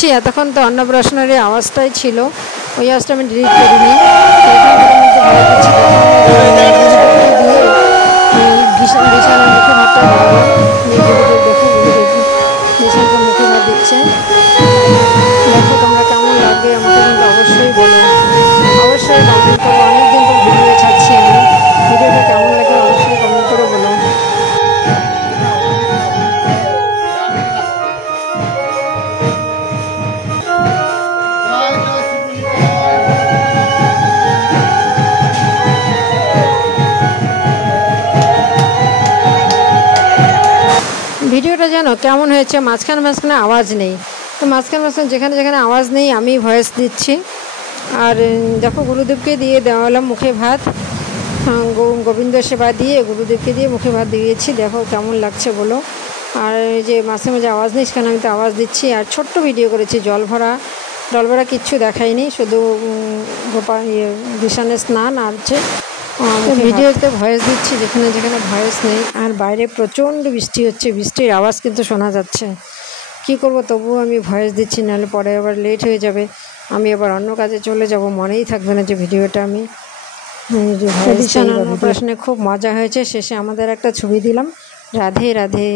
দিচ্ছি। এতক্ষণ তো অন্নপ্রাশনের আওয়াজটাই ছিল, ওই আওয়াজটা আমি ডিলিট করিনি। বিশালের মুখে ভাতটা ধরালাম, গুরুদেব দেখো, গুরুদেব বিশালকে মুখে ভাত দিচ্ছে। দেখো তোমরা কেমন লাগে আমাকে কিন্তু অবশ্যই বলো, অবশ্যই কমেন্ট করো। অনেকদিন পর ভিডিও ছাড়ছি আমি, ভিডিওটা কেমন লাগে অবশ্যই কমেন্ট করে বলো। ভিডিওটা যেন কেমন হয়েছে, মাঝখানে মাঝখানে আওয়াজ নেই, তো মাঝখানে যেখানে যেখানে আওয়াজ নেই আমি ভয়েস দিচ্ছি। আর দেখো গুরুদেবকে দিয়ে দেওয়ালাম মুখে ভাত, গোবিন্দ সেবা দিয়ে গুরুদেবকে দিয়ে মুখে ভাত দিয়েছি। দেখো কেমন লাগছে বলো। আর যে মাঝে মাঝে আওয়াজ নেই সেখানে আমি তো আওয়াজ দিচ্ছি। আর ছোট্ট ভিডিও করেছি, জল ভরা কিচ্ছু দেখাইনি, শুধু বিছানে স্নান আর হচ্ছে ভিডিওতে ভয়েস দিচ্ছি যেখানে যেখানে ভয়েস নেই। আর বাইরে প্রচণ্ড বৃষ্টি হচ্ছে, বৃষ্টির আওয়াজ কিন্তু শোনা যাচ্ছে। কি করব, তবুও আমি ভয়েস দিচ্ছি, নাহলে পরে আবার লেট হয়ে যাবে, আমি আবার অন্য কাজে চলে যাব, মনেই থাকবে না যে ভিডিওটা আমি বিছানা অন্নপ্রাশনে খুব মজা হয়েছে। শেষে আমাদের একটা ছবি দিলাম। রাধে রাধে।